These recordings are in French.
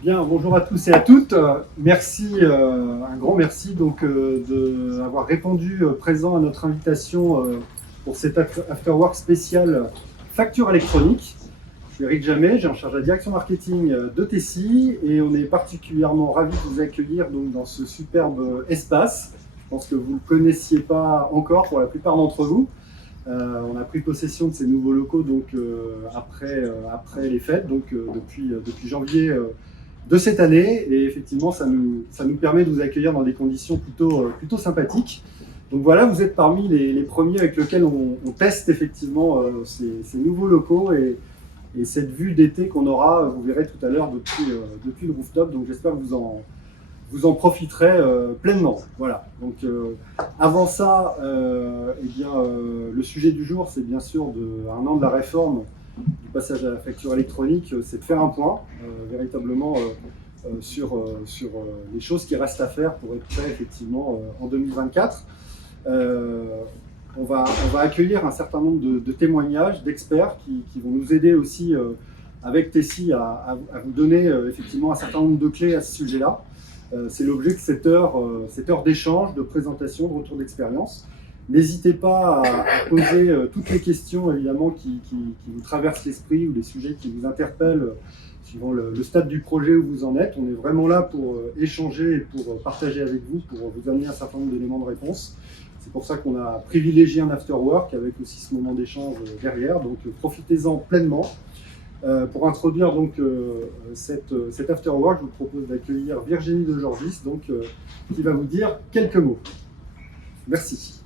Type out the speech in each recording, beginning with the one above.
Bien, bonjour à tous et à toutes. Merci, un grand merci donc d'avoir répondu présent à notre invitation pour cet afterwork spécial facture électronique. Je suis Eric Jamet, j'ai en charge la direction marketing de Tessie et on est particulièrement ravis de vous accueillir donc, dans ce superbe espace. Je pense que vous ne le connaissiez pas encore pour la plupart d'entre vous. On a pris possession de ces nouveaux locaux donc, après les fêtes, donc depuis janvier de cette année, et effectivement ça nous permet de vous accueillir dans des conditions plutôt sympathiques. Donc voilà, vous êtes parmi les premiers avec lesquels on teste effectivement ces nouveaux locaux et cette vue d'été qu'on aura, vous verrez tout à l'heure depuis le rooftop, donc j'espère que vous en profiterez pleinement. Voilà. Donc avant ça, le sujet du jour, c'est bien sûr un an de la réforme du passage à la facture électronique, c'est de faire un point véritablement sur les choses qui restent à faire pour être prêt effectivement en 2024. On va accueillir un certain nombre de témoignages d'experts qui vont nous aider aussi avec Tessie à vous donner effectivement un certain nombre de clés à ce sujet-là. C'est l'objet de cette heure d'échange, de présentation, de retour d'expérience. N'hésitez pas à poser toutes les questions évidemment qui vous traversent l'esprit ou les sujets qui vous interpellent suivant le stade du projet où vous en êtes. On est vraiment là pour échanger et pour partager avec vous, pour vous amener un certain nombre d'éléments de réponse. C'est pour ça qu'on a privilégié un afterwork avec aussi ce moment d'échange derrière, donc profitez-en pleinement. Pour introduire donc cet afterwork, je vous propose d'accueillir Virginie de Georgis, qui va vous dire quelques mots. Merci.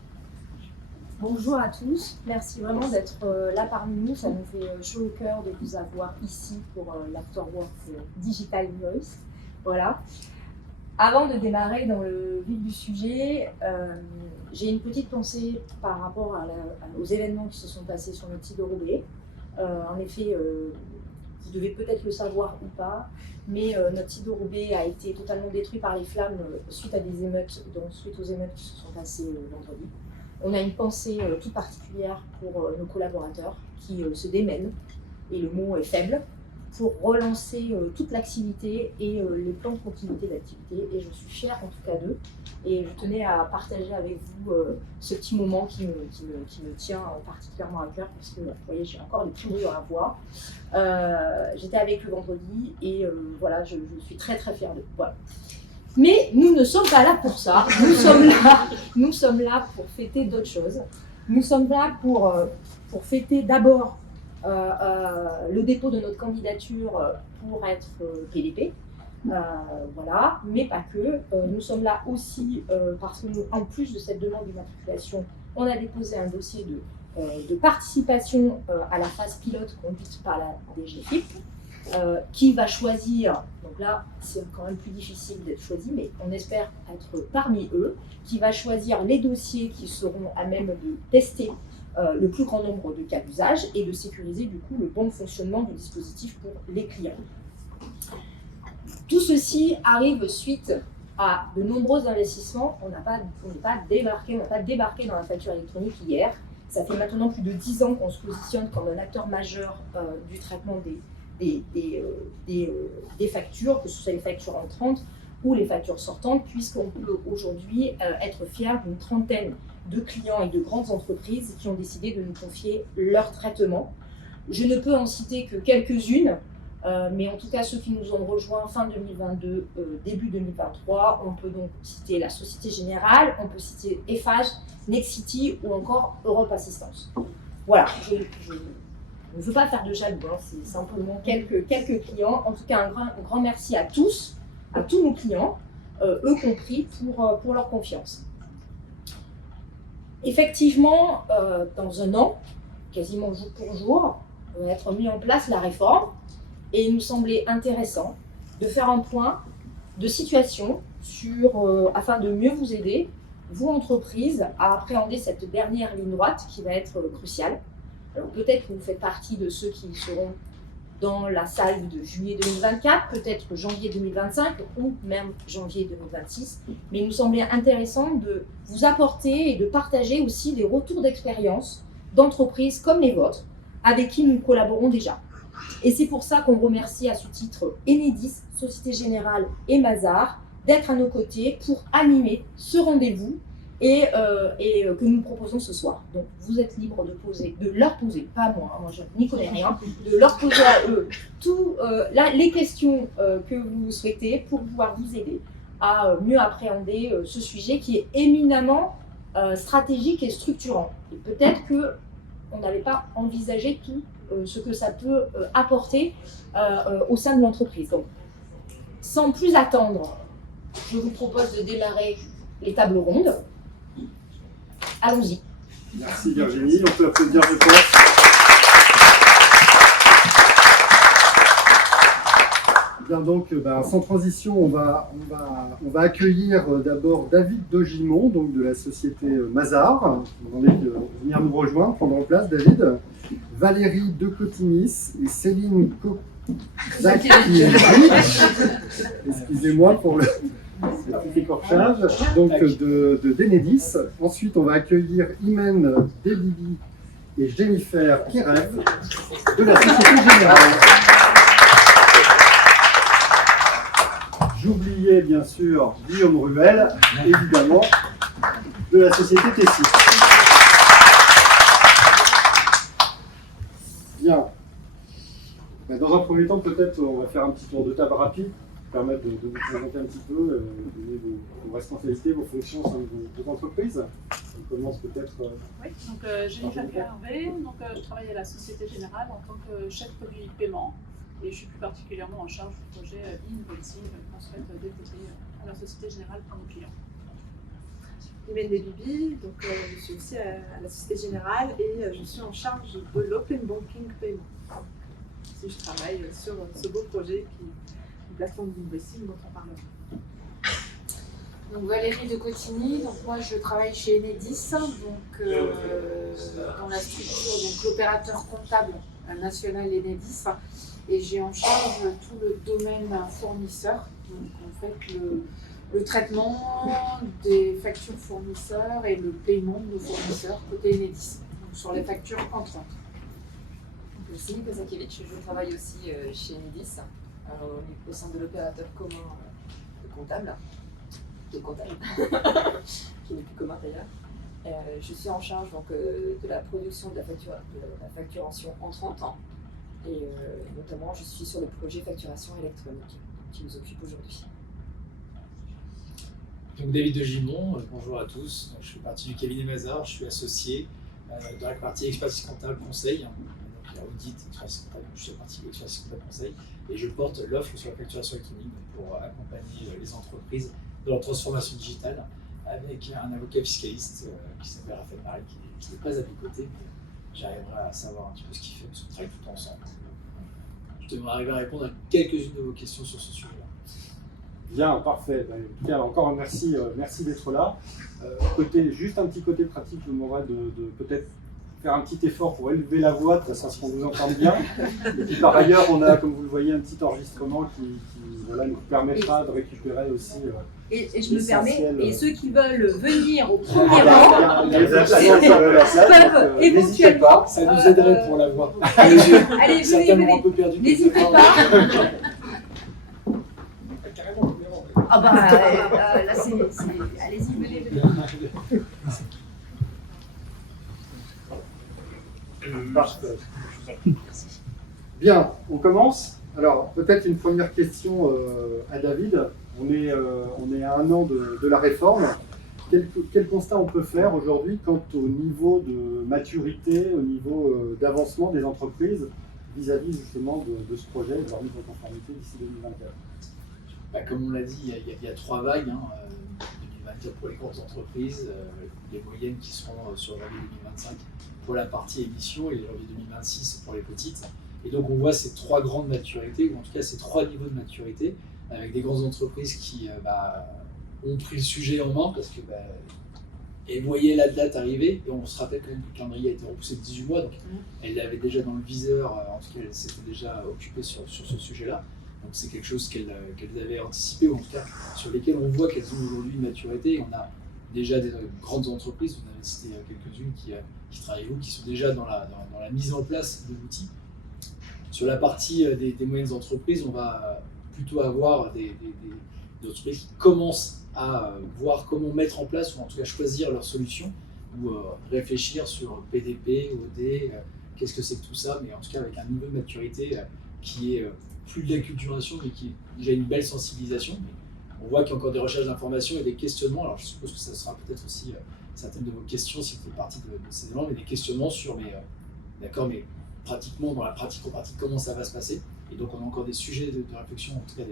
Bonjour à tous, merci vraiment d'être là parmi nous, ça nous fait chaud au cœur de vous avoir ici pour l'Afterwork Digital Voice. Voilà. Avant de démarrer dans le vif du sujet, j'ai une petite pensée par rapport aux événements qui se sont passés sur notre site de Roubaix. En effet, vous devez peut-être le savoir ou pas, mais notre site de Roubaix a été totalement détruit par les flammes suite à des émeutes, donc suite aux émeutes qui se sont passées vendredi. On a une pensée toute particulière pour nos collaborateurs qui se démènent, et le mot est faible, pour relancer toute l'activité et les plans de continuité d'activité. Et je suis fière en tout cas d'eux. Et je tenais à partager avec vous ce petit moment qui me tient particulièrement à cœur parce que, vous voyez, j'ai encore des petits bruits dans la voix. J'étais avec eux vendredi et voilà, je suis très très fière d'eux. Voilà. Mais nous ne sommes pas là pour ça, nous sommes là pour fêter d'autres choses. Nous sommes là pour fêter d'abord le dépôt de notre candidature pour être PDP, voilà, mais pas que. Nous sommes là aussi parce que nous, en plus de cette demande d'immatriculation, on a déposé un dossier de participation à la phase pilote conduite par la DGFiP. Qui va choisir, donc là c'est quand même plus difficile d'être choisi, mais on espère être parmi eux, qui va choisir les dossiers qui seront à même de tester le plus grand nombre de cas d'usage et de sécuriser du coup le bon fonctionnement du dispositif pour les clients. Tout ceci arrive suite à de nombreux investissements. On n'a pas débarqué dans la facture électronique hier. Ça fait maintenant plus de 10 ans qu'on se positionne comme un acteur majeur du traitement des factures, que ce soit les factures entrantes ou les factures sortantes, puisqu'on peut aujourd'hui être fier d'une trentaine de clients et de grandes entreprises qui ont décidé de nous confier leur traitement. Je ne peux en citer que quelques-unes, mais en tout cas ceux qui nous ont rejoints fin 2022, début 2023, on peut donc citer la Société Générale, on peut citer Eiffage, Nexity ou encore Europe Assistance. Voilà, je ne veux pas faire de jaloux, hein, c'est simplement quelques clients. En tout cas, un grand merci à tous nos clients, eux compris, pour leur confiance. Effectivement, dans un an, quasiment jour pour jour, va être mis en place la réforme et il nous semblait intéressant de faire un point de situation afin de mieux vous aider, vous entreprises, à appréhender cette dernière ligne droite qui va être cruciale. Alors peut-être que vous faites partie de ceux qui seront dans la salle de juillet 2024, peut-être janvier 2025 ou même janvier 2026. Mais il nous semblait intéressant de vous apporter et de partager aussi des retours d'expérience d'entreprises comme les vôtres avec qui nous collaborons déjà. Et c'est pour ça qu'on remercie à ce titre Enedis, Société Générale et Mazars d'être à nos côtés pour animer ce rendez-vous et que nous proposons ce soir. Donc vous êtes libre de leur poser, pas moi, moi je n'y connais rien, de leur poser à eux les questions que vous souhaitez pour pouvoir vous aider à mieux appréhender ce sujet qui est éminemment stratégique et structurant. Et peut-être qu'on n'avait pas envisagé tout ce que ça peut apporter au sein de l'entreprise. Donc, sans plus attendre, je vous propose de démarrer les tables rondes. Allons-y. Merci Virginie, on peut applaudir, je pense. Bien donc, sans transition, on va accueillir d'abord David Dogimon, donc de la société Mazars. Vous demandez de venir nous rejoindre, prendre place, David. Valérie De Cotignis et Céline Kozakievic. Excusez-moi pour le petit écorchage. Donc d'Enedis. Ensuite, on va accueillir Imen Delibi et Jennifer Kirev de la Société Générale. J'oubliais bien sûr Guillaume Ruel, évidemment, de la société Tessie. Bien. Dans un premier temps, peut-être on va faire un petit tour de table rapide, pour permettre de vous présenter un petit peu, donner vos responsabilités, vos fonctions au sein de vos entreprises. On commence peut-être. Oui, donc Jennifer Hervé, je travaille à la Société Générale en tant que chef produit paiement. Et je suis plus particulièrement en charge du projet e-invoicing qu'on souhaite développer à la Société Générale pour nos clients. Imen Delibi, donc je suis aussi à la Société Générale et je suis en charge de l'Open Banking Payment. Si je travaille sur ce beau projet qui est une plateforme d'invoicing dont on parlera. Donc Valérie De Cotigny, donc moi je travaille chez Enedis, donc dans la structure, donc l'opérateur comptable national Enedis. Et j'ai en charge tout le domaine fournisseur, donc en fait le traitement des factures fournisseurs et le paiement de nos fournisseurs côté Enedis, donc sur les factures entrantes. Céline Kozakievic, je travaille aussi chez Enedis, au sein de l'opérateur commun comptable, qui n'est plus commun d'ailleurs. Je suis en charge donc, de la production de la facturation entrante. Et notamment, je suis sur le projet facturation électronique qui nous occupe aujourd'hui. Donc David Dogimon, bonjour à tous. Donc, je fais partie du cabinet Mazars, je suis associé dans la partie expertise comptable conseil. Donc il y a audit, expertise comptable, je suis partie de l'expertise comptable conseil. Et je porte l'offre sur la facturation électronique pour accompagner les entreprises dans leur transformation digitale avec un avocat fiscaliste qui s'appelle Raphaël Marie, qui n'est pas à mes côtés. J'arriverai à savoir un petit peu ce qu'il fait, parce qu'on travaille tout ensemble. Je devrais arriver à répondre à quelques-unes de vos questions sur ce sujet-là. Bien, parfait. En tout cas, encore un merci d'être là. Juste un petit côté pratique, je vous demanderai de peut-être faire un petit effort pour élever la voix, de façon à ce qu'on vous entende bien. Et puis par ailleurs, on a, comme vous le voyez, un petit enregistrement qui nous permettra de récupérer aussi. Et je me permets, et ceux qui veulent venir au premier rang peuvent éventuellement. Ça nous aiderait pour la voix. Allez, Certainement un peu perdu. N'hésitez pas. Ah là c'est. Allez-y, venez. Parfait. Bien, on commence. Alors, peut-être une première question à David. On est à 1 an de la réforme. Quel constat on peut faire aujourd'hui quant au niveau de maturité, au niveau d'avancement des entreprises vis-à-vis justement de ce projet de leur mise en conformité d'ici 2024 ? Comme on l'a dit, il y a 3 vagues. 2024 pour les grosses entreprises, les moyennes qui seront sur janvier 2025 pour la partie émission et janvier 2026 pour les petites. Et donc on voit ces 3 grandes maturités, ou en tout cas ces 3 niveaux de maturité, avec des grandes entreprises qui ont pris le sujet en main parce que et voyaient la date arriver. Et on se rappelle quand même que le calendrier a été repoussé de 18 mois, donc elle l'avait déjà dans le viseur, en tout cas elle s'était déjà occupée sur ce sujet-là. Donc c'est quelque chose qu'elles avaient anticipé, ou en tout cas sur lesquelles on voit qu'elles ont aujourd'hui une maturité. On a déjà des grandes entreprises, vous en avez cité quelques-unes qui travaillent ou qui sont déjà dans la mise en place de l'outil. Sur la partie des moyennes entreprises, on va plutôt avoir des entreprises qui commencent à voir comment mettre en place, ou en tout cas choisir leur solution, ou réfléchir sur PDP, OD, qu'est-ce que c'est que tout ça, mais en tout cas avec un niveau de maturité qui est plus de l'acculturation, mais qui est déjà une belle sensibilisation. Mais on voit qu'il y a encore des recherches d'informations et des questionnements. Alors je suppose que ça sera peut-être aussi certaines de vos questions si vous faites partie de ces éléments, mais des questionnements sur d'accord, mais pratiquement dans la pratique en pratique, comment ça va se passer. Et donc on a encore des sujets de réflexion, en tout cas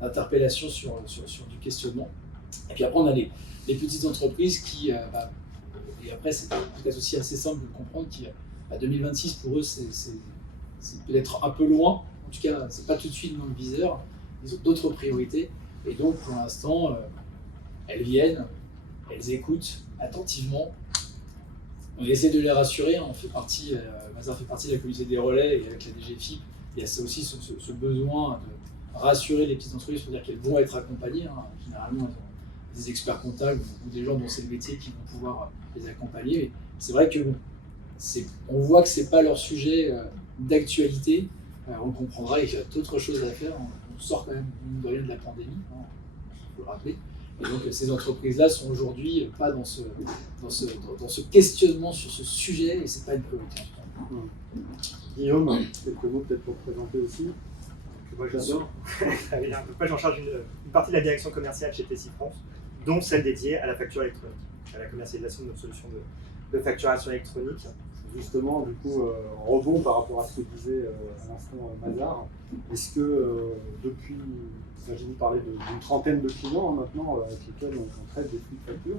d'interpellation sur du questionnement. Et puis après on a les petites entreprises qui, et après c'est peut-être aussi assez simple de comprendre qu'à 2026 pour eux c'est peut-être un peu loin, en tout cas c'est pas tout de suite dans le viseur, ils ont d'autres priorités. Et donc pour l'instant elles viennent, elles écoutent attentivement. On essaie de les rassurer, on fait partie, Mazars fait partie de la communauté des relais et avec la DGFIP, il y a aussi ce besoin de rassurer les petites entreprises pour dire qu'elles vont être accompagnées. Généralement, elles ont des experts comptables ou des gens dont c'est le métier qui vont pouvoir les accompagner. Mais c'est vrai que on voit que ce n'est pas leur sujet d'actualité. On le comprendra et qu'il y a d'autres choses à faire. On sort quand même mine de rien de la pandémie, il faut le rappeler. Et donc ces entreprises-là sont aujourd'hui pas dans ce questionnement sur ce sujet et c'est pas une priorité. Guillaume, quelques mots peut-être pour te présenter aussi. Moi j'adore. Moi j'en charge une partie de la direction commerciale chez Plessis France, dont celle dédiée à la facture électronique, à la commercialisation de notre solution de facturation électronique. Justement, du coup, en rebond par rapport à ce que disait à l'instant Mazars, est-ce que depuis, j'ai vu parler d'une trentaine de clients maintenant avec lesquels on traite des flux de factures,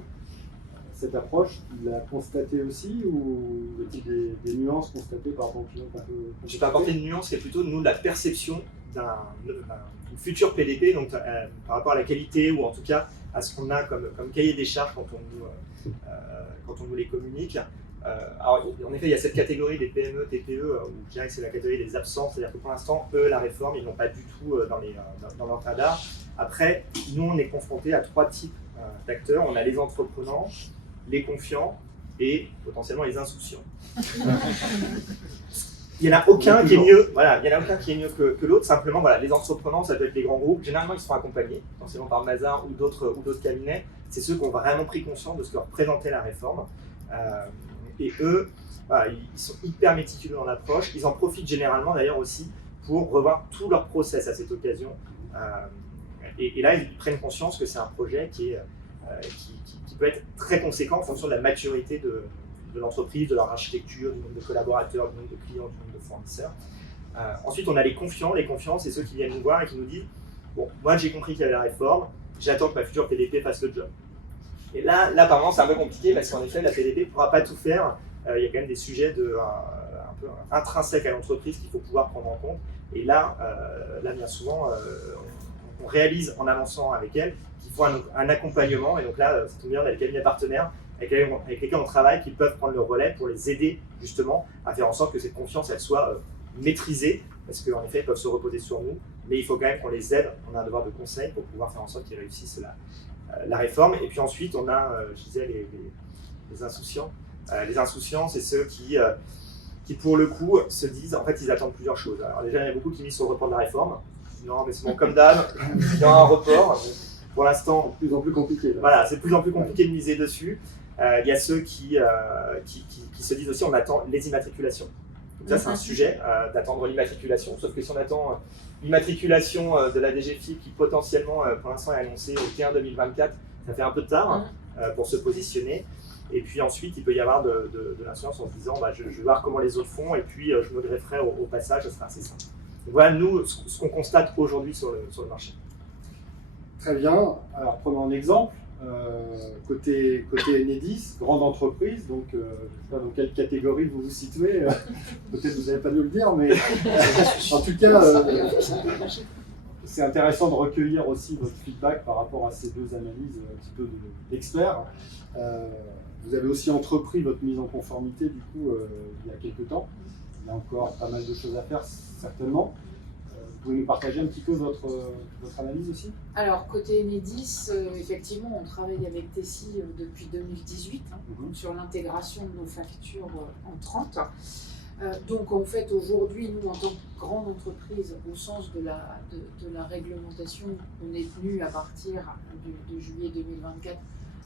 cette approche, tu l'as constatée aussi ou y a-t-il des nuances constatées par rapport aux clients un peu. Je peux apporter une nuance qui est plutôt nous la perception d'une future PDP, donc par rapport à la qualité ou en tout cas à ce qu'on a comme cahier des charges quand on nous les communique. Alors, en effet, il y a cette catégorie des PME, TPE, où je dirais que c'est la catégorie des absents, c'est-à-dire que pour l'instant, eux, la réforme, ils n'ont pas du tout dans leur radar. Après, nous, on est confrontés à trois types d'acteurs. On a les entreprenants, les confiants et potentiellement les insouciants. Il n'y en a aucun qui est mieux, voilà, il y en a aucun qui est mieux que l'autre. Simplement, voilà, les entreprenants, ça peut être les grands groupes. Généralement, ils sont accompagnés, potentiellement par Mazars ou d'autres cabinets. C'est ceux qui ont vraiment pris conscience de ce que représentait la réforme. Et eux, voilà, ils sont hyper méticuleux dans l'approche. Ils en profitent généralement d'ailleurs aussi pour revoir tout leur process à cette occasion. Et là, ils prennent conscience que c'est un projet qui peut être très conséquent en fonction de la maturité de l'entreprise, de leur architecture, du nombre de collaborateurs, du nombre de clients, du nombre de fournisseurs. Ensuite, on a les confiants. Les confiants, c'est ceux qui viennent nous voir et qui nous disent « Bon, moi j'ai compris qu'il y avait la réforme, j'attends que ma future PDP fasse le job. » Et là, apparemment, c'est un peu compliqué parce qu'en effet, la PDP ne pourra pas tout faire. Il y a quand même des sujets un peu intrinsèques à l'entreprise qu'il faut pouvoir prendre en compte. Et là bien souvent, on réalise en avançant avec elle qu'il faut un accompagnement. Et donc là, c'est bien, on a des cabinets partenaires avec lesquels on travaille qui peuvent prendre le relais pour les aider justement à faire en sorte que cette confiance elle soit maîtrisée. Parce qu'en effet, ils peuvent se reposer sur nous. Mais il faut quand même qu'on les aide. On a un devoir de conseil pour pouvoir faire en sorte qu'ils réussissent la réforme. Et puis ensuite, on a, je disais, les insouciants. Les insouciants, c'est ceux qui pour le coup, se disent, en fait, ils attendent plusieurs choses. Alors déjà, il y en a beaucoup qui misent sur le report de la réforme. Non, mais c'est bon, comme d'hab, il y aura un report. Pour l'instant, de plus en plus compliqué. Voilà, c'est de plus en plus compliqué de miser dessus. Il y a ceux qui se disent aussi, on attend les immatriculations. Donc ça, c'est un sujet d'attendre l'immatriculation. Sauf que si on attend l'immatriculation de la DGFIP qui potentiellement, pour l'instant, est annoncée au T1 2024, ça fait un peu tard pour se positionner. Et puis ensuite, il peut y avoir de l'insouciance en se disant je vais voir comment les autres font et puis je me grefferai au passage, ça sera assez simple. Donc voilà, nous, ce qu'on constate aujourd'hui sur le marché. Très bien. Alors, prenons un exemple. Côté Enedis, grande entreprise, donc je ne sais pas dans quelle catégorie vous vous situez, peut-être vous n'allez pas nous le dire, mais en tout cas, c'est intéressant de recueillir aussi votre feedback par rapport à ces deux analyses un petit peu d'experts. Vous avez aussi entrepris votre mise en conformité du coup il y a quelques temps. Il y a encore pas mal de choses à faire certainement. Vous pouvez nous partager un petit peu votre analyse aussi? Alors, côté Enedis, effectivement, on travaille avec Tessie depuis 2018 sur l'intégration de nos factures entrantes. Donc en fait aujourd'hui, nous en tant que grande entreprise, au sens de la réglementation, on est tenu à partir de juillet 2024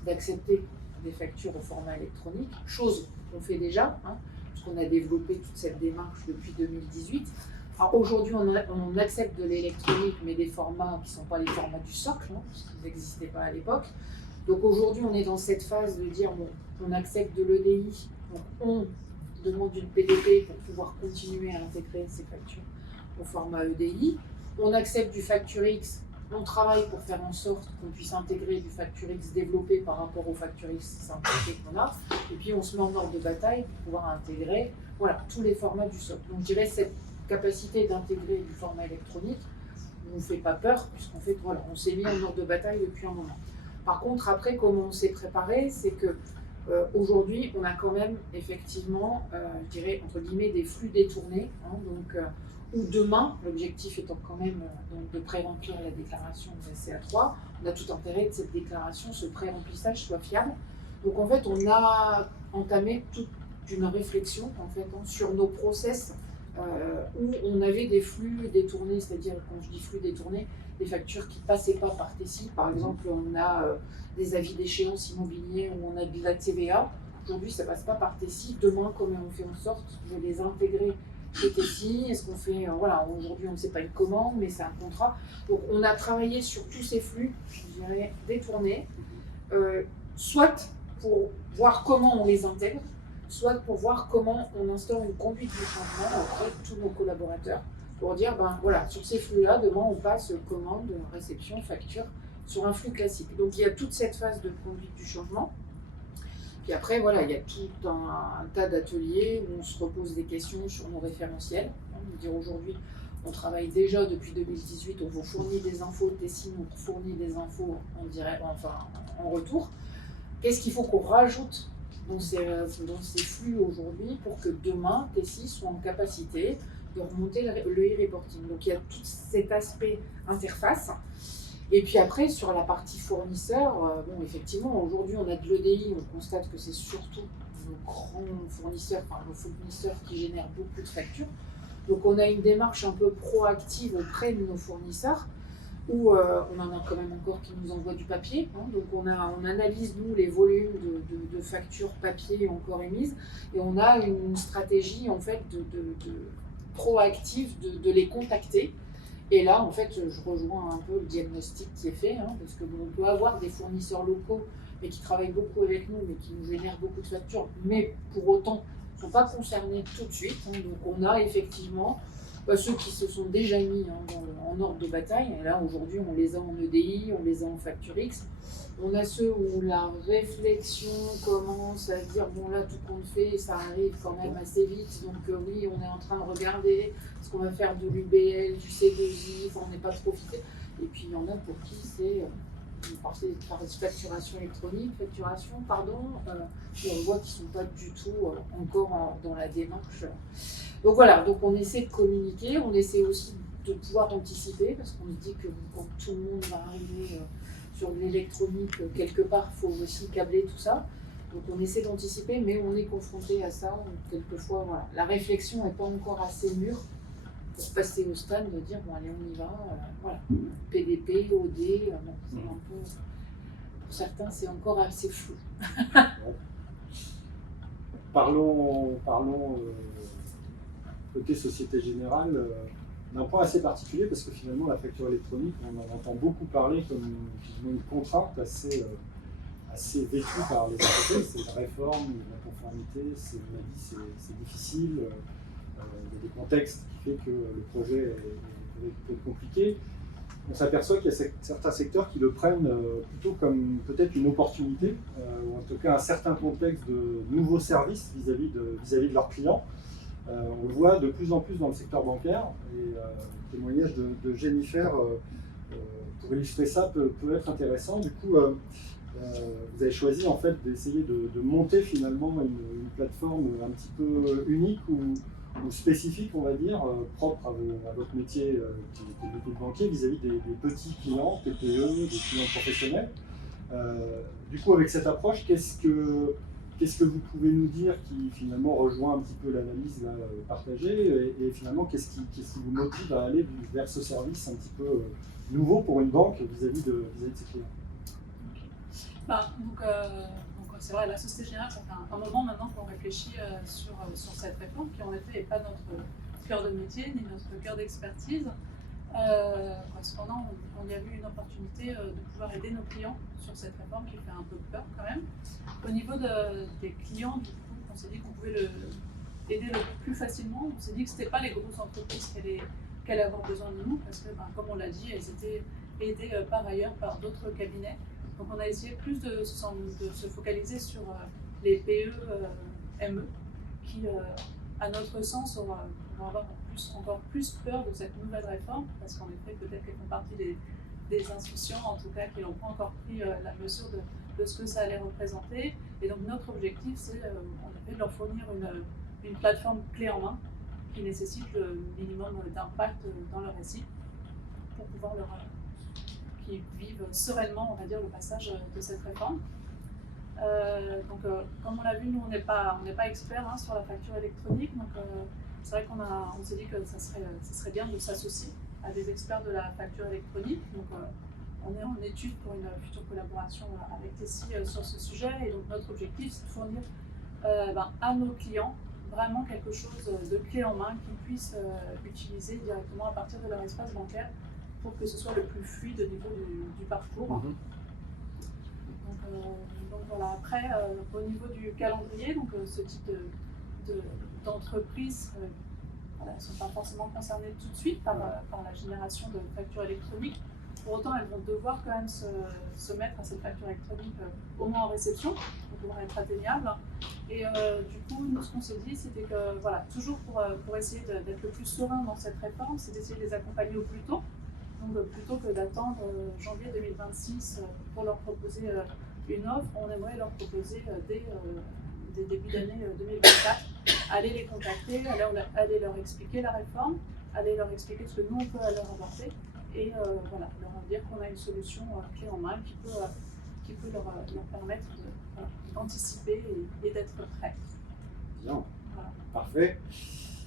d'accepter des factures au format électronique, chose qu'on fait déjà, hein, puisqu'on a développé toute cette démarche depuis 2018. Alors aujourd'hui on accepte de l'électronique, mais des formats qui ne sont pas les formats du socle, hein, puisqu'ils n'existaient pas à l'époque. Donc aujourd'hui on est dans cette phase de dire bon, on accepte de l'EDI, donc on demande une PDP pour pouvoir continuer à intégrer ces factures au format EDI. On accepte du FactureX, on travaille pour faire en sorte qu'on puisse intégrer du FactureX développé par rapport au FactureX simplifié qu'on a. Et puis on se met en ordre de bataille pour pouvoir intégrer tous les formats du socle. Donc je dirais cette capacité d'intégrer du format électronique ne nous fait pas peur, puisqu'en fait on s'est mis en ordre de bataille depuis un moment. Par contre, après, comment on s'est préparé, c'est que aujourd'hui, on a quand même effectivement, je dirais, entre guillemets, des flux détournés. Hein, ou demain, l'objectif étant quand même donc de pré-remplir la déclaration de CA3, on a tout intérêt que cette déclaration, ce pré-remplissage soit fiable. Donc en fait, on a entamé toute une réflexion en fait, hein, sur nos process où on avait des flux détournés, c'est-à-dire quand je dis flux détournés, des factures qui ne passaient pas par Tessie. Par exemple, on a des avis d'échéance immobilier où on a de la TVA. Aujourd'hui, ça ne passe pas par Tessie. Demain, comment on fait en sorte de les intégrer chez Tessie? Est-ce qu'on fait, aujourd'hui, on ne sait pas une commande, mais c'est un contrat. Donc, on a travaillé sur tous ces flux, je dirais, détournés, soit pour voir comment on les intègre, soit pour voir comment on instaure une conduite du changement auprès de tous nos collaborateurs, pour dire, sur ces flux-là, demain, on passe commande, réception, facture, sur un flux classique. Donc, il y a toute cette phase de conduite du changement. Puis après, il y a tout un tas d'ateliers où on se repose des questions sur nos référentiels. Aujourd'hui, on travaille déjà depuis 2018, on vous fournit des infos, Tessie nous fournit des infos, en retour. Qu'est-ce qu'il faut qu'on rajoute dans ces flux aujourd'hui pour que demain, Tessie soit en capacité de remonter le e-reporting. Donc il y a tout cet aspect interface. Et puis après, sur la partie fournisseur, effectivement, aujourd'hui on a de l'EDI, on constate que c'est surtout nos grands fournisseurs, nos fournisseurs qui génèrent beaucoup de factures. Donc on a une démarche un peu proactive auprès de nos fournisseurs, où on en a quand même encore qui nous envoient du papier. Hein, donc on analyse, nous, les volumes de factures papier encore émises, et on a une stratégie en fait proactive de les contacter. Et là, en fait, je rejoins un peu le diagnostic qui est fait, hein, parce que on peut avoir des fournisseurs locaux, mais qui travaillent beaucoup avec nous, mais qui nous génèrent beaucoup de factures, mais pour autant ne sont pas concernés tout de suite. Hein, donc on a effectivement ceux qui se sont déjà mis en ordre de bataille, et là aujourd'hui on les a en EDI, on les a en FactureX. On a ceux où la réflexion commence à dire là tout compte fait, ça arrive quand même assez vite, donc oui, on est en train de regarder ce qu'on va faire de l'UBL, du C2I, on n'est pas trop fixé. Et puis il y en a pour qui c'est facturation électronique, on voit qu'ils ne sont pas du tout encore dans la démarche. Donc voilà, donc on essaie de communiquer, on essaie aussi de pouvoir anticiper, parce qu'on se dit que quand tout le monde va arriver sur de l'électronique, quelque part, il faut aussi câbler tout ça. Donc on essaie d'anticiper, mais on est confronté à ça. Donc, quelquefois, la réflexion n'est pas encore assez mûre pour passer au stade de dire allez, on y va. PDP, OD, c'est un peu, pour certains, c'est encore assez flou. Parlons côté Société Générale, d'un point assez particulier, parce que finalement la facture électronique, on en entend beaucoup parler comme une contrainte assez vécue par les entreprises. C'est la réforme, la conformité, c'est difficile, il y a des contextes qui font que le projet peut être compliqué. On s'aperçoit qu'il y a certains secteurs qui le prennent plutôt comme peut-être une opportunité, ou en tout cas un certain contexte de nouveaux services vis-à-vis de leurs clients. On le voit de plus en plus dans le secteur bancaire, et le témoignage de Jennifer pour illustrer ça peut être intéressant. Du coup, vous avez choisi en fait d'essayer de monter finalement une plateforme un petit peu unique ou spécifique, on va dire, propre à votre métier qui est de banquier vis-à-vis des petits clients, TPE, des clients professionnels. Du coup, avec cette approche, qu'est-ce que qu'est-ce que vous pouvez nous dire qui finalement rejoint un petit peu l'analyse là, partagée et finalement qu'est-ce qui vous motive à aller vers ce service un petit peu nouveau pour une banque vis-à-vis de ses clients? Donc, c'est vrai, la Société Générale, ça fait un moment maintenant qu'on réfléchit sur cette réforme qui en effet n'est pas notre cœur de métier ni notre cœur d'expertise. Cependant, on y a vu une opportunité de pouvoir aider nos clients sur cette réforme qui fait un peu peur quand même. Au niveau des clients, du coup, on s'est dit qu'on pouvait aider le plus facilement. On s'est dit que ce n'était pas les grosses entreprises qui allaient avoir besoin de nous parce que, comme on l'a dit, elles étaient aidées par ailleurs par d'autres cabinets. Donc on a essayé plus de se focaliser sur les PME qui, à notre sens, vont avoir encore plus peur de cette nouvelle réforme, parce qu'en effet, peut-être qu'elles font partie des insouciants, en tout cas, qui n'ont pas encore pris la mesure de ce que ça allait représenter. Et donc notre objectif, c'est en effet de leur fournir une plateforme clé en main qui nécessite le minimum d'impact dans leur récit pour pouvoir qu'ils vivent sereinement, on va dire, le passage de cette réforme. Comme on l'a vu, nous, on n'est pas experts sur la facture électronique, donc c'est vrai qu'on s'est dit que ça serait bien de s'associer à des experts de la facture électronique. Donc, on est en étude pour une future collaboration avec Tessie sur ce sujet, et donc notre objectif, c'est de fournir à nos clients vraiment quelque chose de clé en main qu'ils puissent utiliser directement à partir de leur espace bancaire, pour que ce soit le plus fluide au niveau du parcours. Donc voilà, après, au niveau du calendrier, donc ce type d'entreprises ne sont pas forcément concernées tout de suite par la génération de factures électroniques. Pour autant, elles vont devoir quand même se mettre à cette facture électronique au moins en réception pour pouvoir être atteignables. Et du coup, nous, ce qu'on s'est dit, c'était que voilà, toujours pour essayer d'être le plus serein dans cette réforme, c'est d'essayer de les accompagner au plus tôt. Donc plutôt que d'attendre janvier 2026 pour leur proposer une offre, on aimerait leur proposer dès début d'année 2024, aller les contacter, aller leur expliquer la réforme, aller leur expliquer ce que nous on peut leur apporter, et voilà, leur dire qu'on a une solution clé en main qui peut leur permettre d'anticiper et d'être prêts. Bien, Voilà. Parfait.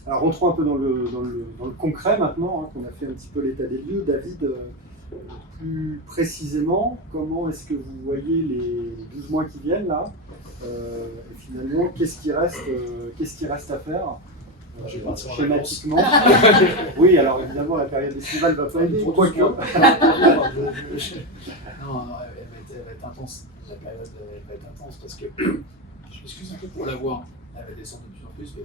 Alors rentrons un peu dans le concret maintenant, qu'on a fait un petit peu l'état des lieux. David, plus précisément, comment est-ce que vous voyez les 12 mois qui viennent là, et finalement, qu'est-ce qui reste à faire schématiquement? Oui, alors évidemment, la période estivale ne va pas aider, quoique. Non, elle va être intense. La période va être intense parce que, je m'excuse un peu pour la voir, elle va descendre de plus en plus, mais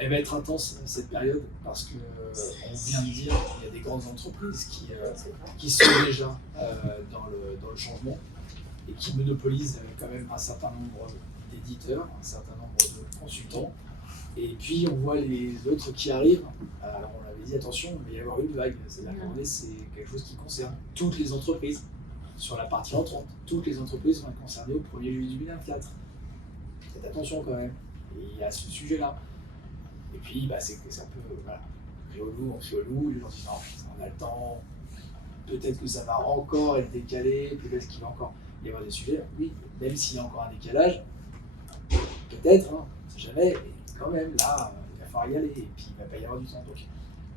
elle va être intense cette période parce que on vient de dire qu'il y a des grandes entreprises qui sont déjà dans le changement et qui monopolisent quand même un certain nombre d'éditeurs, un certain nombre de consultants. Et puis on voit les autres qui arrivent. Alors on avait dit attention, il va y avoir une vague, c'est-à-dire qu'en fait c'est quelque chose qui concerne toutes les entreprises. Sur la partie entrante, toutes les entreprises vont être concernées au 1er juillet 2024. Faites attention quand même. Et il y a ce sujet-là. Et puis c'est un peu on crie au loup, les gens disent non, on a le temps, peut-être que ça va encore être décalé, peut-être qu'il va encore y avoir des sujets. Oui, même s'il y a encore un décalage, peut-être, on ne sait jamais, mais quand même là, il va falloir y aller, et puis il ne va pas y avoir du temps. Donc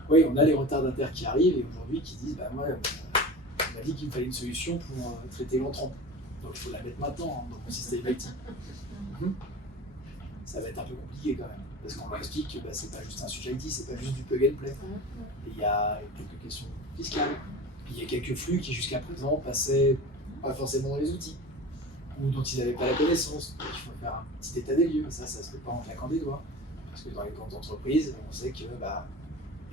oui, on a les retardataires qui arrivent et aujourd'hui qui disent moi, on m'a dit qu'il me fallait une solution pour traiter l'entrant. Donc il faut la mettre maintenant dans mon système IT. Ça va être un peu compliqué quand même, parce qu'on leur explique que c'est pas juste un sujet IT, c'est pas juste du plug and play. Et il y a quelques questions fiscales, puis il y a quelques flux qui jusqu'à présent passaient pas forcément dans les outils, ou dont ils n'avaient pas la connaissance. Donc il faut faire un petit état des lieux, ça se fait pas en claquant des doigts. Parce que dans les grandes entreprises, on sait que il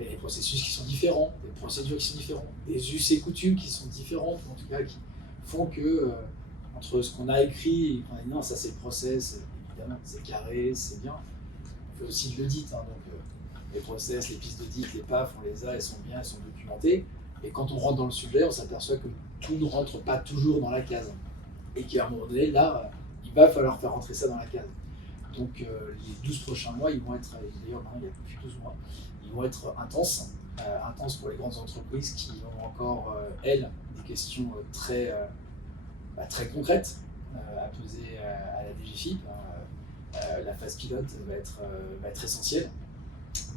y a des processus qui sont différents, des procédures qui sont différentes, des us et coutumes qui sont différentes, en tout cas qui font que entre ce qu'on a écrit et qu'on a dit non, ça c'est le process, évidemment c'est carré, c'est bien. On fait aussi de l'audit, donc les process, les pistes d'audit, les PAF, on les a, elles sont bien, elles sont documentées. Et quand on rentre dans le sujet, on s'aperçoit que tout ne rentre pas toujours dans la case. Et qu'à un moment donné, là, il va falloir faire rentrer ça dans la case. Donc les 12 prochains mois, ils vont être, d'ailleurs il n'y a plus 12 mois, ils vont être intenses pour les grandes entreprises qui ont encore, elles, des questions très concrètes, à peser à la DGFiP. La phase pilote va être essentielle.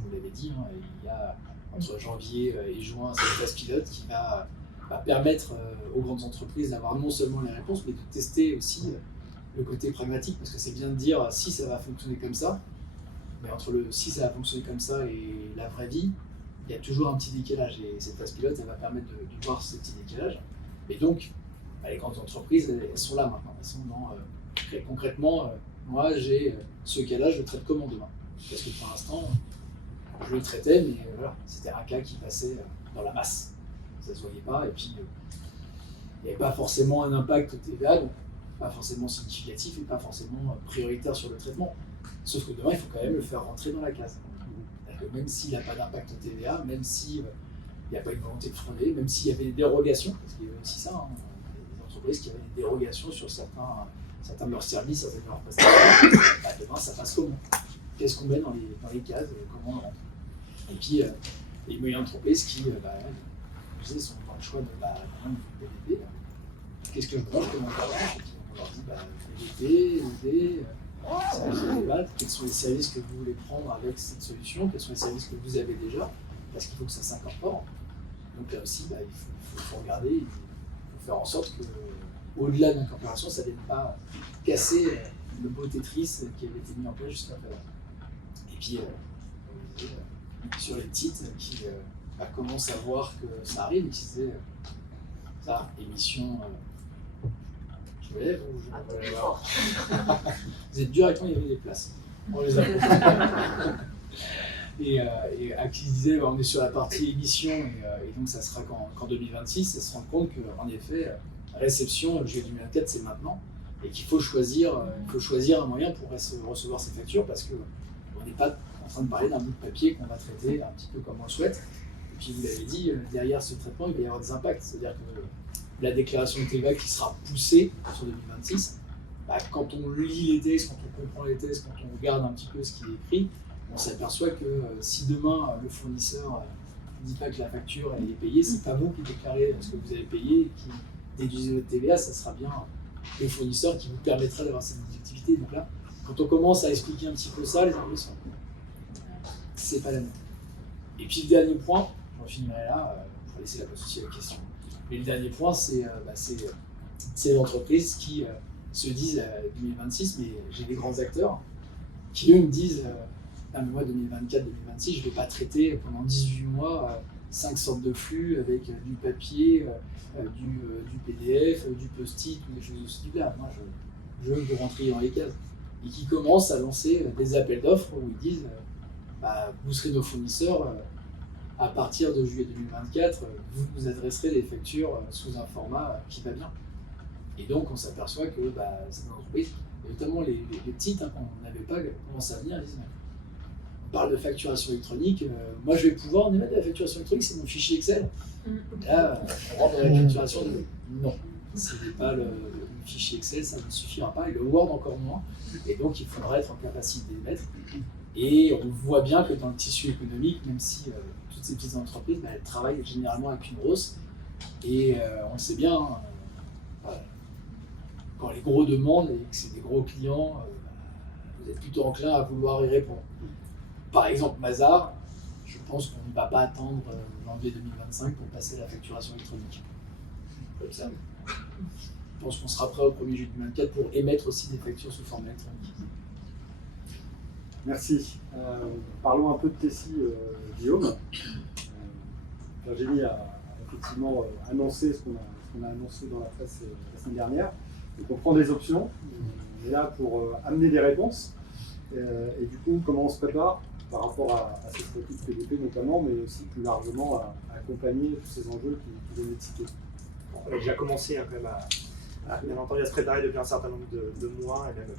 Vous l'avez dit, hein, il y a entre janvier et juin cette phase pilote qui va permettre aux grandes entreprises d'avoir non seulement les réponses, mais de tester aussi le côté pragmatique, parce que c'est bien de dire si ça va fonctionner comme ça, mais entre le si ça va fonctionner comme ça et la vraie vie, il y a toujours un petit décalage, et cette phase pilote, elle va permettre de voir ce petit décalage. Et donc, les grandes entreprises, elles sont là maintenant, elles sont dans, concrètement, moi j'ai ce cas-là, je le traite comment demain? Parce que pour l'instant, je le traitais, mais voilà, c'était un cas qui passait dans la masse, ça se voyait pas, et puis il n'y avait pas forcément un impact TVA, donc pas forcément significatif et pas forcément prioritaire sur le traitement. Sauf que demain, il faut quand même le faire rentrer dans la case. Que même s'il n'a pas d'impact TVA, même s'il n'y a pas une volonté de frauder, même s'il y avait des dérogations, parce qu'il y avait aussi ça, hein, des entreprises qui avaient des dérogations sur certains de leurs services, certaines de leurs prestations, demain ça passe comment? Qu'est-ce qu'on met dans les cases, comment on rentre? Et puis les moyennes entreprises qui sont dans le choix de PDP, qu'est-ce que je branche comme intervention? Et puis on leur dit PDP, ED, ça se débat, quels sont les services que vous voulez prendre avec cette solution, quels sont les services que vous avez déjà, parce qu'il faut que ça s'incorpore. Donc là aussi, il faut regarder, il faut faire en sorte que, au-delà de l'incorporation, ça ne vienne pas casser le beau Tetris qui avait été mis en place jusqu'à présent. Et puis, sur les titres qui commencent à voir que ça arrive, et qui disaient ça, émission. Je me lève ou je Vous êtes dur avec moi, il y avait des places. On les a. Et à qui disait on est sur la partie émission et donc ça sera qu'en 2026, et se rendre compte qu'en effet, réception, juillet 2024, c'est maintenant, et qu'il faut choisir un moyen pour recevoir ces factures, parce qu'on n'est pas en train de parler d'un bout de papier qu'on va traiter un petit peu comme on le souhaite. Et puis vous l'avez dit, derrière ce traitement, il va y avoir des impacts, c'est-à-dire que la déclaration de TVA qui sera poussée sur 2026, quand on lit les textes, quand on comprend les textes, quand on regarde un petit peu ce qui est écrit, on s'aperçoit que si demain le fournisseur ne dit pas que la facture elle est payée, c'est pas vous qui déclarez ce que vous avez payé et qui déduisez votre TVA, ça sera bien le fournisseur qui vous permettra d'avoir cette déductibilité. Donc là, quand on commence à expliquer un petit peu ça, les impressions, c'est pas la même. Et puis le dernier point, j'en finirai là, pour laisser la place aussi à la question. Mais le dernier point, c'est les entreprises qui se disent 2026, mais j'ai des grands acteurs qui eux me disent mais moi 2024-2026, je ne vais pas traiter pendant 18 mois 5 sortes de flux avec du papier, du PDF, du post-it ou des choses de ce type-là. Moi, je veux que vous rentriez dans les cases. Et qui commencent à lancer des appels d'offres où ils disent vous serez nos fournisseurs. À partir de juillet 2024, vous nous adresserez des factures sous un format qui va bien. Et donc, on s'aperçoit que ces entreprises, notamment les petites, qu'on n'avait pas, commencent à venir et disent on parle de facturation électronique, moi je vais pouvoir en émettre de la facturation électronique, c'est mon fichier Excel. Là, on rentre dans la facturation de non, ce n'est pas le fichier Excel, ça ne suffira pas, et le Word encore moins. Et donc, il faudra être en capacité de les mettre. Et on voit bien que dans le tissu économique, même si toutes ces petites entreprises, elles travaillent généralement avec une grosse, et on le sait bien, quand les gros demandent et que c'est des gros clients, vous êtes plutôt enclin à vouloir y répondre. Par exemple, Mazars, je pense qu'on ne va pas attendre janvier 2025 pour passer à la facturation électronique. Comme ça. Je pense qu'on sera prêt au 1er juillet 2024 pour émettre aussi des factures sous forme électronique. Merci. Parlons un peu de Tessie, Guillaume. Virginie a effectivement annoncé ce qu'on a annoncé dans la presse la semaine dernière. Donc on prend des options, on est là pour amener des réponses. Et du coup, comment on se prépare par rapport à cette politique PDP notamment, mais aussi plus largement à accompagner tous ces enjeux qui viennent d'être cités. On a déjà commencé quand même bien entendu à se préparer depuis un certain nombre de mois et même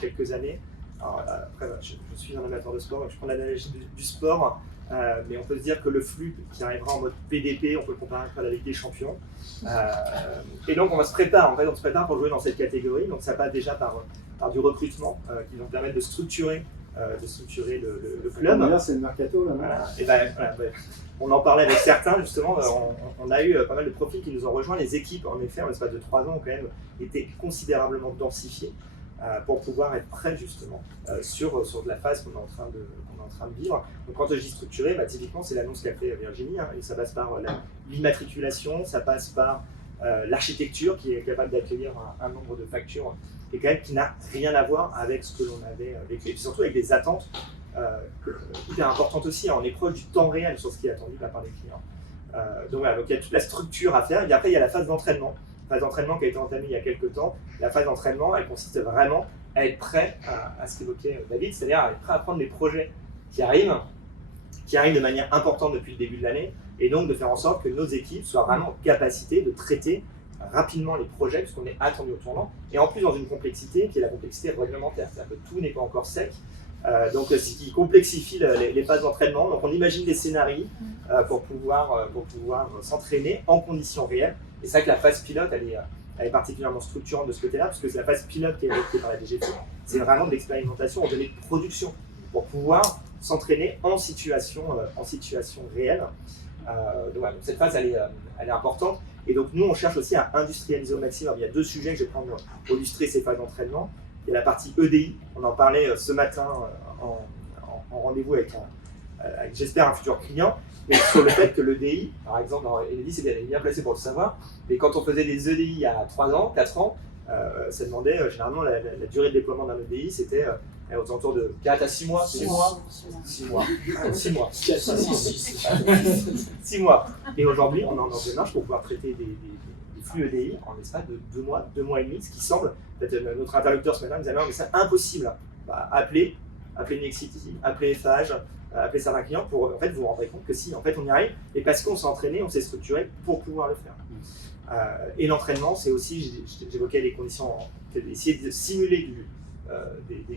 quelques années. Alors, après, je suis un amateur de sport, je prends l'analogie du sport, mais on peut se dire que le flux qui arrivera en mode PDP, on peut le comparer à la Ligue des Champions. Et donc on se prépare pour jouer dans cette catégorie. Donc ça passe déjà par du recrutement qui va permettre de structurer de structurer le Club. club. C'est le mercato là. Voilà. Et ben, on en parlait avec certains justement, on a eu pas mal de profils qui nous ont rejoints. Les équipes, en effet, en l'espace de 3 ans, ont quand même été considérablement densifiées pour pouvoir être prêts justement sur de la phase qu'on est en train de vivre. Donc quand je dis structuré, typiquement c'est l'annonce qu'a fait Virginie, et ça passe par l'immatriculation, ça passe par l'architecture qui est capable d'accueillir un nombre de factures et quand même qui n'a rien à voir avec ce que l'on avait vécu, et puis surtout avec des attentes hyper importantes aussi. On est proche du temps réel sur ce qui est attendu par les clients. Donc voilà, donc il y a toute la structure à faire, et après il y a la phase d'entraînement. La phase d'entraînement qui a été entamée il y a quelques temps. La phase d'entraînement, elle consiste vraiment à être prêt à ce qu'évoquait David, c'est-à-dire à être prêt à prendre les projets qui arrivent de manière importante depuis le début de l'année, et donc de faire en sorte que nos équipes soient vraiment en capacité de traiter rapidement les projets, puisqu'on est attendu au tournant, et en plus dans une complexité qui est la complexité réglementaire, c'est-à-dire que tout n'est pas encore sec, donc ce qui complexifie les phases d'entraînement. Donc on imagine des scénarios pour pouvoir s'entraîner en conditions réelles, et c'est vrai que la phase pilote, elle est particulièrement structurante de ce côté-là, parce que c'est la phase pilote qui est évoquée par la DGFiP, c'est vraiment de l'expérimentation en données de production, pour pouvoir s'entraîner en situation réelle. Donc, voilà, donc cette phase, elle est importante. Et donc nous, on cherche aussi à industrialiser au maximum. Il y a 2 sujets que je vais prendre pour illustrer ces phases d'entraînement. Il y a la partie EDI, on en parlait ce matin en rendez-vous avec j'espère un futur client, mais sur le fait que l'EDI, par exemple, Enedis est bien placé pour le savoir, mais quand on faisait des EDI il y a 3 ans, 4 ans, ça demandait généralement la durée de déploiement d'un EDI, c'était aux alentours de 4 à 6 mois. 6 mois. 6 mois. 6 mois. 6 mois. Et aujourd'hui, on est en démarche pour pouvoir traiter des flux EDI en l'espace de 2 mois, 2 mois et demi, ce qui semble, peut-être notre interlocuteur ce matin nous disait non, mais c'est impossible. Appeler Nexity, appeler FH, appeler certains clients pour en fait vous rendre compte que si en fait on y arrive, et parce qu'on s'est entraîné, on s'est structuré pour pouvoir le faire. Et l'entraînement, c'est aussi, j'évoquais les conditions, essayer de simuler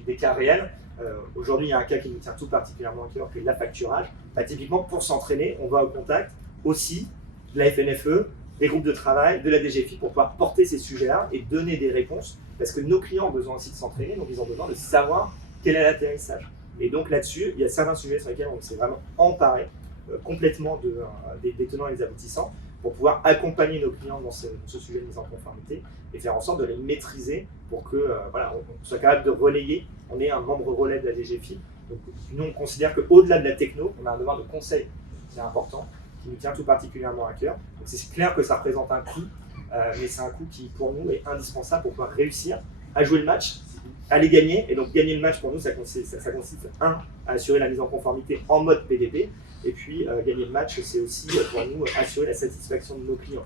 des cas réels. Aujourd'hui, il y a un cas qui nous tient tout particulièrement à cœur, qui est l'affacturage. Typiquement, pour s'entraîner, on va au contact aussi de la FNFE, des groupes de travail, de la DGFiP, pour pouvoir porter ces sujets-là et donner des réponses, parce que nos clients ont besoin aussi de s'entraîner, donc ils ont besoin de savoir quel est l'atterrissage. Et donc là-dessus, il y a certains sujets sur lesquels on s'est vraiment emparé complètement des tenants et des aboutissants, pour pouvoir accompagner nos clients dans ce sujet de mise en conformité et faire en sorte de les maîtriser pour que on soit capable de relayer. On est un membre relais de la DGFiP. Donc nous, on considère qu'au-delà de la techno, on a un devoir de conseil qui est important, qui nous tient tout particulièrement à cœur. Donc c'est clair que ça représente un coût, mais c'est un coût qui, pour nous, est indispensable pour pouvoir réussir à jouer le match, à les gagner. Et donc gagner le match, pour nous, ça consiste à assurer la mise en conformité en mode PDP. Et puis, gagner le match, c'est aussi pour nous assurer la satisfaction de nos clients.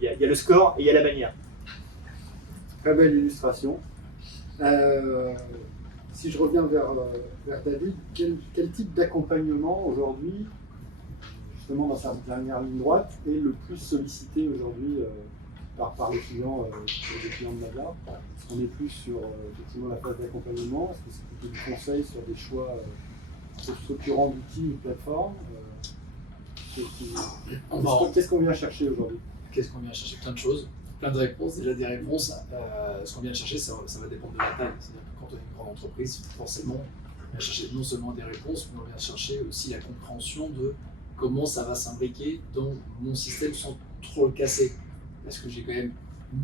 Il y a le score et il y a la manière. Très belle illustration. Si je reviens vers David, quel type d'accompagnement aujourd'hui, justement dans sa dernière ligne droite, est le plus sollicité aujourd'hui par les clients de Mazars? Est-ce qu'on est plus sur effectivement la phase d'accompagnement? Est-ce que c'est plutôt du conseil sur des choix structurant d'outils ou de plateformes? Qu'est-ce qu'on vient chercher aujourd'hui? Qu'est-ce qu'on vient chercher? Plein de choses, plein de réponses. Déjà des réponses, ce qu'on vient chercher, ça va dépendre de la taille. C'est-à-dire que quand on est une grande entreprise, forcément, on vient chercher non seulement des réponses, mais on vient chercher aussi la compréhension de comment ça va s'imbriquer dans mon système sans trop le casser. Parce que j'ai quand même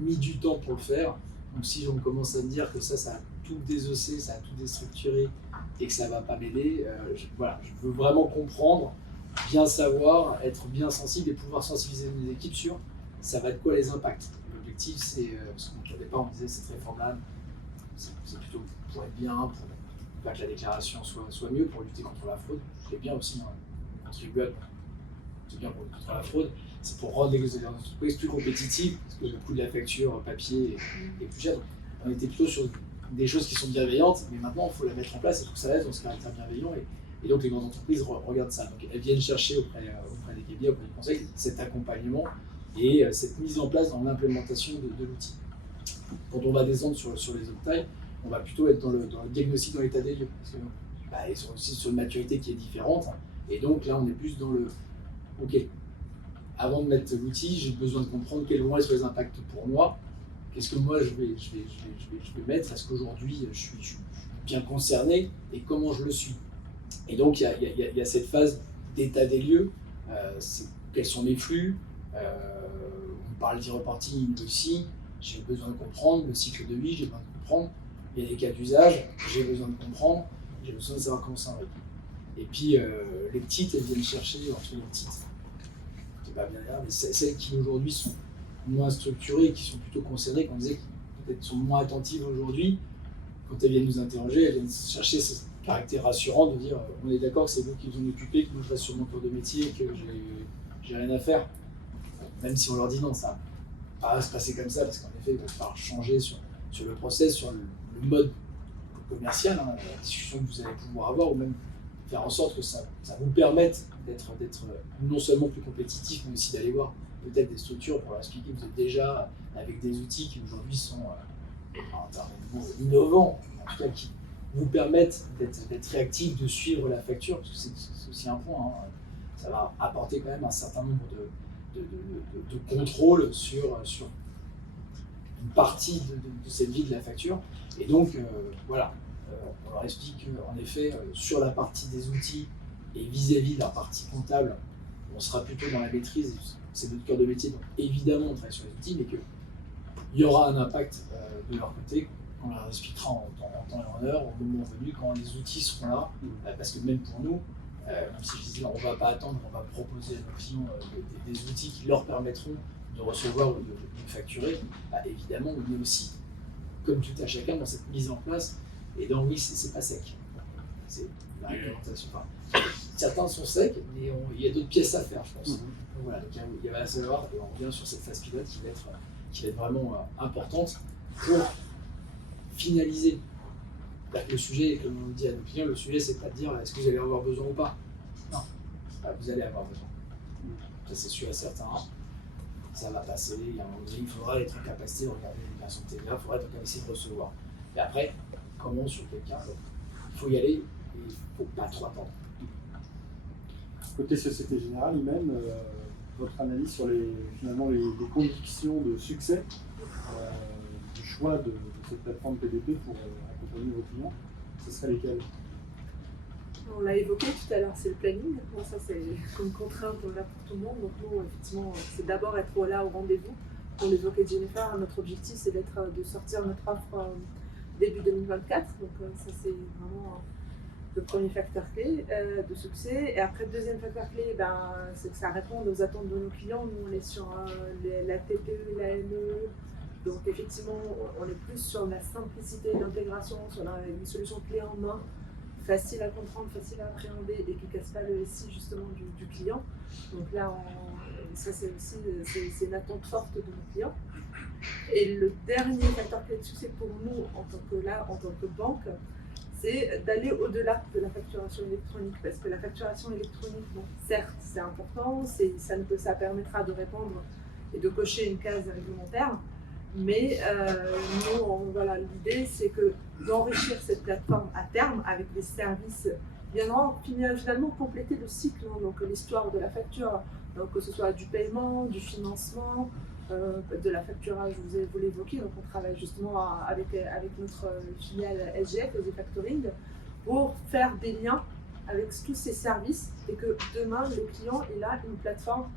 mis du temps pour le faire. Donc si on commence à me dire que ça a tout désossé, ça a tout déstructuré et que ça ne va pas m'aider, je veux vraiment comprendre, bien savoir, être bien sensible et pouvoir sensibiliser mes équipes sur ça va être quoi les impacts. L'objectif, c'est, parce qu'au départ on disait cette réforme-là, c'est plutôt pour être bien, pour faire que la déclaration soit mieux, pour lutter contre la fraude. C'est bien aussi, contribuable, c'est bien pour lutter contre la fraude. C'est pour rendre les entreprises plus compétitives, parce que le coût de la facture papier est plus cher. Donc, on était plutôt sur des choses qui sont bienveillantes, mais maintenant il faut la mettre en place et tout ça reste dans ce caractère bienveillant. Et donc les grandes entreprises regardent ça. Donc elles viennent chercher auprès des cabinets, auprès des conseils, cet accompagnement et cette mise en place dans l'implémentation de l'outil. Quand on va descendre sur les autres tailles, on va plutôt être dans le diagnostic, dans l'état des lieux. Parce que ils sont aussi sur une maturité qui est différente. Et donc là, on est plus dans le OK. Avant de mettre l'outil, j'ai besoin de comprendre quels vont être les impacts pour moi, qu'est-ce que moi je vais mettre? Est-ce qu'aujourd'hui je suis bien concerné et comment je le suis? Et donc il y a cette phase d'état des lieux, quels sont mes flux, on parle d'e-reporting ici, j'ai besoin de comprendre le cycle de vie, j'ai besoin de comprendre, il y a des cas d'usage, j'ai besoin de comprendre, j'ai besoin de savoir comment ça va. Et puis les petites, elles viennent chercher entre les petites. C'est pas bien grave, mais celles qui aujourd'hui sont moins structurées, qui sont plutôt concernées, qu'on disait, qui peut-être sont moins attentives aujourd'hui, quand elles viennent nous interroger, elles viennent chercher ce caractère rassurant de dire on est d'accord que c'est vous qui vous en occupez, que moi je reste sur mon cours de métier et que j'ai rien à faire. Même si on leur dit non, ça va pas se passer comme ça, parce qu'en effet, il va falloir changer sur le process, sur le mode commercial, la discussion que vous allez pouvoir avoir, ou même faire en sorte que ça vous permette d'être non seulement plus compétitif, mais aussi d'aller voir peut-être des structures pour leur expliquer que vous êtes déjà avec des outils qui aujourd'hui sont innovants, en tout cas qui vous permettent d'être réactifs, de suivre la facture, parce que c'est aussi un point, ça va apporter quand même un certain nombre de contrôles sur une partie de cette vie de la facture. Et donc, voilà, on leur explique qu'en effet, sur la partie des outils et vis-à-vis de la partie comptable, on sera plutôt dans la maîtrise, c'est notre cœur de métier, donc évidemment on travaille sur les outils, mais qu'il y aura un impact de leur côté, on leur expliquera en temps et en heure, au moment venu, quand les outils seront là, parce que même pour nous, même si je disais on ne va pas attendre, on va proposer à nos clients des outils qui leur permettront de recevoir ou de facturer, évidemment on est aussi, comme tout à chacun, dans cette mise en place, et donc oui, c'est pas sec. C'est la réglementation. Enfin, certains sont secs, mais il y a d'autres pièces à faire, je pense. Donc voilà, donc il va à savoir, et on revient sur cette phase pilote qui va être vraiment importante pour finaliser. Le sujet, comme on le dit à nos clients, le sujet c'est pas de dire est-ce que vous allez avoir besoin ou pas. Non, vous allez avoir besoin. Ça c'est sûr et certain. Ça va passer, il y a un moment donné, il faudra être en capacité de regarder les versions de TVA, il faudra être en capacité de recevoir. Et après, comment sur quelqu'un, il faut y aller et il ne faut pas trop attendre. Côté Société Générale, Imen, votre analyse sur finalement les conditions de succès du choix de cette plateforme PDP pour accompagner vos clients, ce serait lesquels? On l'a évoqué tout à l'heure, c'est le planning. Bon, ça, c'est comme contrainte là pour tout le monde. Donc, nous, effectivement, c'est d'abord être là au rendez-vous. Pour l'évoquer Jennifer, notre objectif, c'est de sortir notre offre début 2024. Donc, ça, c'est vraiment le premier facteur clé de succès. Et après, le deuxième facteur clé, c'est que ça répond aux attentes de nos clients. Nous, on est sur la TPE, l'AME. Donc, effectivement, on est plus sur la simplicité et l'intégration, sur une solution clé en main, facile à comprendre, facile à appréhender et qui ne casse pas le SI justement du client. Donc là, ça c'est aussi c'est une attente forte de nos clients. Et le dernier facteur clé de succès pour nous en tant que banque, c'est d'aller au-delà de la facturation électronique. Parce que la facturation électronique, bon, certes, c'est important, ça permettra de répondre et de cocher une case réglementaire. Mais l'idée, c'est d'enrichir cette plateforme à terme avec des services viendront finalement compléter le cycle, donc l'histoire de la facture, donc que ce soit du paiement, du financement, de la facturage, vous l'évoquez, donc on travaille justement avec notre filiale SGF, SG Factoring, pour faire des liens avec tous ces services et que demain le client il a une plateforme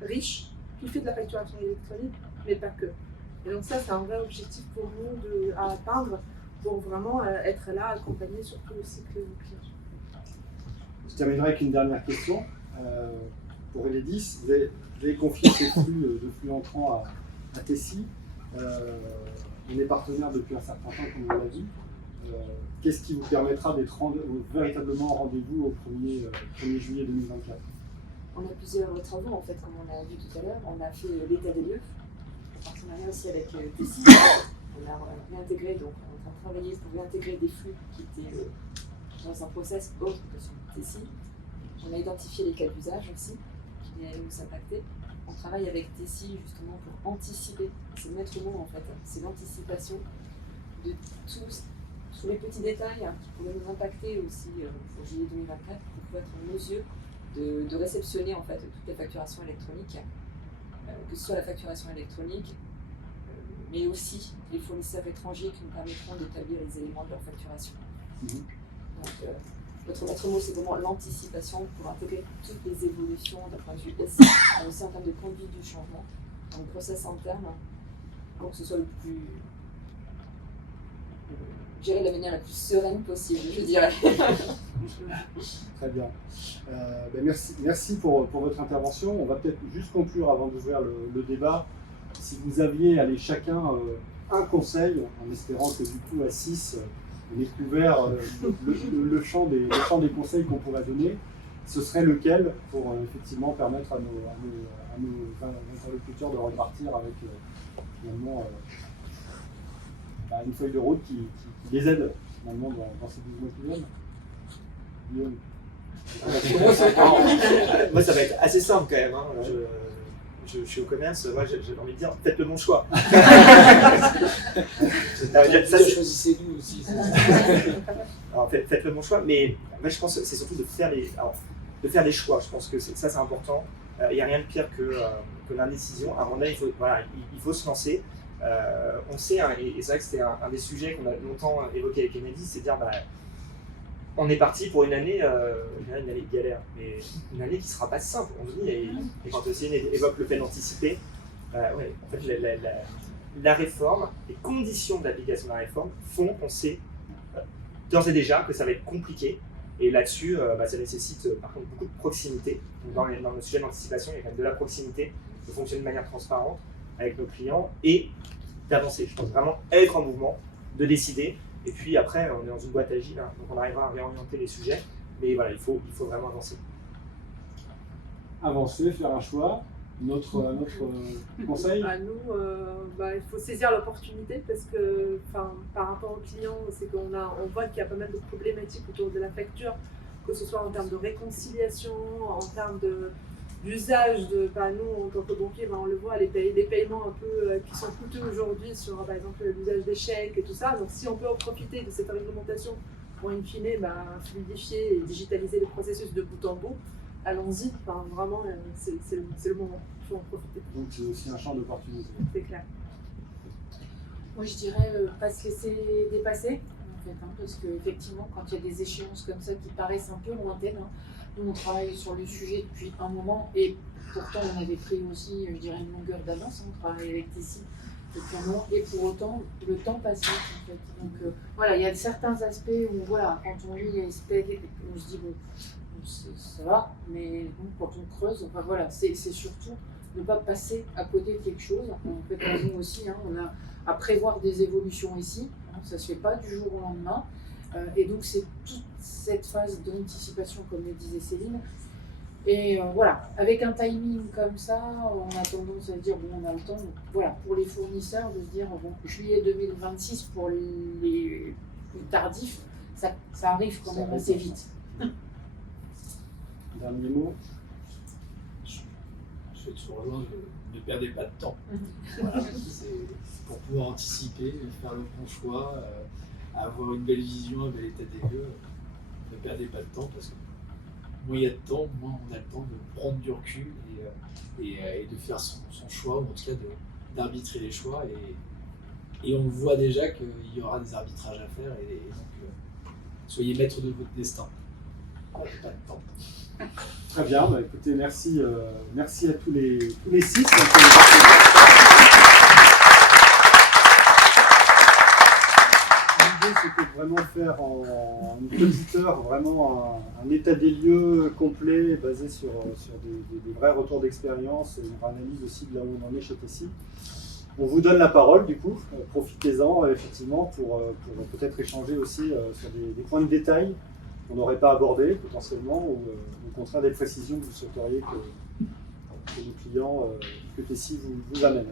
riche qui fait de la facturation électronique, mais pas que. Et donc ça, c'est un vrai objectif pour nous à atteindre pour vraiment être là, accompagné sur tout le cycle du client. Je terminerai avec une dernière question. Pour Enedis, vous avez confié ces flux de flux entrants à Tessie. On est partenaire depuis un certain temps, comme on l'a dit. Qu'est-ce qui vous permettra d'être véritablement en rendez-vous au 1er juillet 2024? On a plusieurs travaux, en fait, comme on a vu tout à l'heure. On a fait l'état des lieux, en partenariat aussi avec Tessie. On a réintégré, donc on est en train de travailler pour réintégrer des flux qui étaient dans un process autre que sur Tessie. On a identifié les cas d'usage aussi, qui allaient nous impacter. On travaille avec Tessie justement pour anticiper, c'est le maître mot en fait, c'est l'anticipation de tous les petits détails qui pourraient nous impacter aussi pour juillet 2024 pour pouvoir être en mesure de réceptionner en fait toutes les facturations électroniques, que ce soit la facturation électronique, mais aussi les fournisseurs étrangers qui nous permettront d'établir les éléments de leur facturation. Donc, notre maître mot, c'est vraiment l'anticipation pour intégrer toutes les évolutions d'un point de vue SI, mais aussi en termes de conduite du changement, dans le process interne, pour que ce soit le plus. Gérer de la manière la plus sereine possible, je dirais. Très bien. Merci pour votre intervention. On va peut-être juste conclure avant d'ouvrir le débat. Si vous aviez chacun un conseil, en espérant que du coup à 6, on ait couvert le champ des conseils qu'on pourrait donner, ce serait lequel pour effectivement permettre à nos interlocuteurs de repartir avec finalement une feuille de route qui les aide finalement dans ces 12 mois qui viennent. Guillaume. Moi, ça va être assez simple quand même. Hein. Je suis au commerce, moi j'ai envie de dire, faites le bon choix. Choisissez-nous aussi. Alors, faites le bon choix, mais moi, je pense que c'est surtout de faire des choix. Je pense que ça c'est important. Il n'y a rien de pire que l'indécision. À un moment donné, il faut se lancer. On sait, hein, et c'est vrai que c'était un des sujets qu'on a longtemps évoqué avec Enedis, c'est de dire on est parti pour une année de galère, mais une année qui ne sera pas simple, on dit, et quand aussi évoque le fait d'anticiper, en fait, la réforme, les conditions d'application de la réforme font qu'on sait d'ores et déjà que ça va être compliqué, et là-dessus, ça nécessite par contre beaucoup de proximité. Donc, dans le sujet d'anticipation, il y a quand même de la proximité, de fonctionner de manière transparente avec nos clients, et d'avancer. Je pense vraiment être en mouvement, de décider. Et puis après, on est dans une boîte agile, hein, donc on arrivera à réorienter les sujets. Mais voilà, il faut vraiment avancer. Avancer, faire un choix. Notre conseil Nous, il faut saisir l'opportunité parce que par rapport aux clients, c'est qu'on voit qu'il y a pas mal de problématiques autour de la facture, que ce soit en termes de réconciliation, en termes d'usage de nous en tant que banquier, on le voit, les paiements un peu qui sont coûteux aujourd'hui sur par exemple l'usage des chèques et tout ça. Donc si on peut en profiter de cette réglementation pour in fine fluidifier et digitaliser les processus de bout en bout, allons-y. Vraiment, c'est le moment. Il faut en profiter. Donc c'est aussi un champ d'opportunité. C'est clair. Moi je dirais pas se laisser dépasser en fait, parce qu'effectivement quand il y a des échéances comme ça qui paraissent un peu lointaines, nous on travaille sur le sujet depuis un moment et pourtant on avait pris aussi, je dirais, une longueur d'avance, on travaille avec Tessie depuis un moment et pour autant le temps passe vite en fait. Donc voilà, il y a certains aspects où voilà, quand on lit les specs, on se dit bon, ça va, mais bon, quand on creuse, voilà, c'est surtout ne pas passer à côté de quelque chose. En fait, nous aussi, on a à prévoir des évolutions ici, ça ne se fait pas du jour au lendemain. Et donc c'est toute cette phase d'anticipation, comme le disait Céline. Et voilà, avec un timing comme ça, on a tendance à se dire, bon, on a le temps, voilà, pour les fournisseurs, de se dire, bon, juillet 2026 pour les plus tardifs, ça arrive quand même assez vite. Dernier mot. Je vais te rejoindre, ne perdez pas de temps. Voilà, c'est pour pouvoir anticiper, faire le bon choix, avoir une belle vision, un bel état des lieux. Ne perdez pas de temps parce que moins il y a de temps, moins on a le temps de prendre du recul et de faire son choix, ou en tout cas d'arbitrer les choix. Et on voit déjà qu'il y aura des arbitrages à faire et donc soyez maître de votre destin. Pas de temps. Très bien, écoutez, merci à tous les 6. L'idée, c'était de vraiment faire en une petite heure vraiment un état des lieux complet basé sur des vrais retours d'expérience et une analyse aussi de là où on en est chez Tessie. On vous donne la parole du coup, profitez-en effectivement pour peut-être échanger aussi sur des points de détail qu'on n'aurait pas abordés potentiellement ou au contraire des précisions que vous souhaiteriez que nos clients, que Tessie vous amène.